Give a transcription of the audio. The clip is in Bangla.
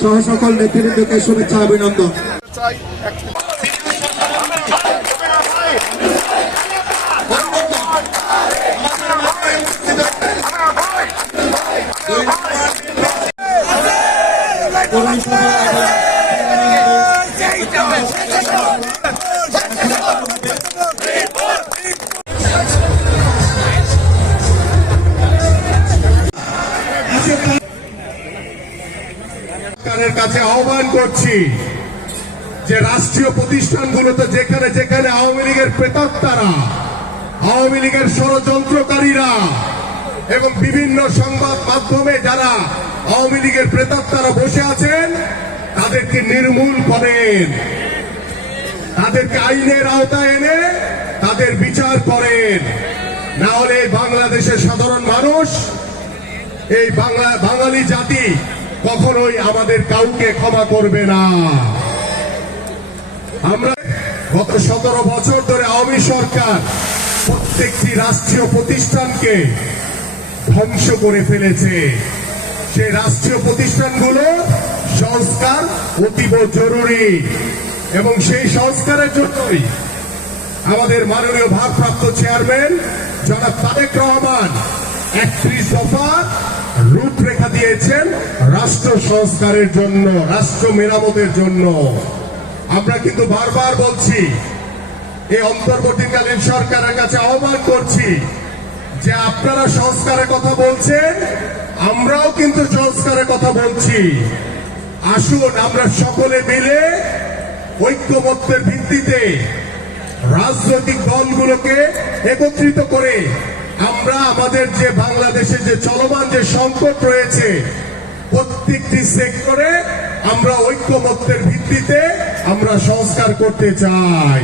সহ সকল নেতৃবৃন্দকে শুভেচ্ছা অভিনন্দন। Thank এক সরকারের কাছে আহ্বান করছি যে রাষ্ট্রীয় প্রতিষ্ঠানগুলোতে যেখানে যেখানে আওয়ামী লীগের প্রেতাত্মারা আওয়ামী লীগের ষড়যন্ত্রকারীরা এবং বিভিন্ন সংবাদ মাধ্যমে যারা আওয়ামী লীগের প্রেতাত্মারা বসে আছেন, তাদেরকে নির্মূল করেন। তাদেরকে আইনের আওতায় এনে তাদের বিচার করেন। না হলে বাংলাদেশের সাধারণ মানুষ, এই বাংলা বাঙালি জাতি কখনোই আমাদের কাউকে ক্ষমা করবে না। আমরা গত সতেরো বছর ধরে আওয়ামী সরকার প্রত্যেকটি রাষ্ট্রীয় প্রতিষ্ঠানকে ধ্বংস করে ফেলেছে। সেই রাষ্ট্রীয় প্রতিষ্ঠানগুলো সংস্কার অতীব জরুরি এবং সেই সংস্কারের জন্যই আমাদের মাননীয় ভারপ্রাপ্ত চেয়ারম্যান জনাব তারেক রহমান একত্রিশ দফা রূপরেখা রাষ্ট্র সংস্কারের জন্য, রাষ্ট্র মেরামতের জন্য। আমরা কিন্তু বারবার বলছি, এই অন্তর্বর্তীকালীন সরকারের কাছে আহ্বান করছি যে আপনারা সংস্কারের কথা বলছেন, আমরাও কিন্তু সংস্কারের কথা বলছি। আসুন, আমরা সকলে মিলে ঐক্যমত্যের ভিত্তিতে রাজনৈতিক দলগুলোকে একত্রিত করে আমরা আমাদের যে বাংলাদেশে যে চলমান যে সংকট রয়েছে প্রত্যেকটি সেক্টরে আমরা ঐক্যমত্যের ভিত্তিতে আমরা সংস্কার করতে চাই।